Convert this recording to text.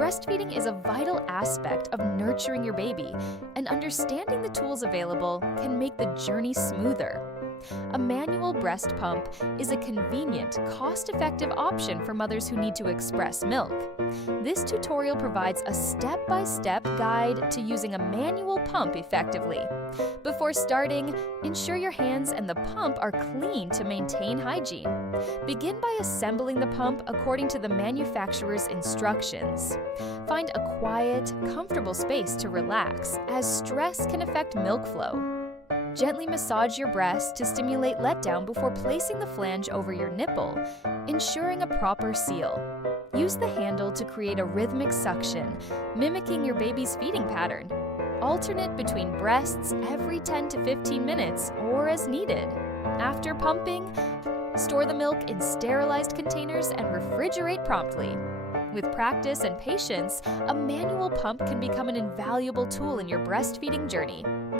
Breastfeeding is a vital aspect of nurturing your baby, and understanding the tools available can make the journey smoother. A manual breast pump is a convenient, cost-effective option for mothers who need to express milk. This tutorial provides a step-by-step guide to using a manual pump effectively. Before starting, ensure your hands and the pump are clean to maintain hygiene. Begin by assembling the pump according to the manufacturer's instructions. Find a quiet, comfortable space to relax, as stress can affect milk flow. Gently massage your breast to stimulate letdown before placing the flange over your nipple, ensuring a proper seal. Use the handle to create a rhythmic suction, mimicking your baby's feeding pattern. Alternate between breasts every 10 to 15 minutes or as needed. After pumping, store the milk in sterilized containers and refrigerate promptly. With practice and patience, a manual pump can become an invaluable tool in your breastfeeding journey.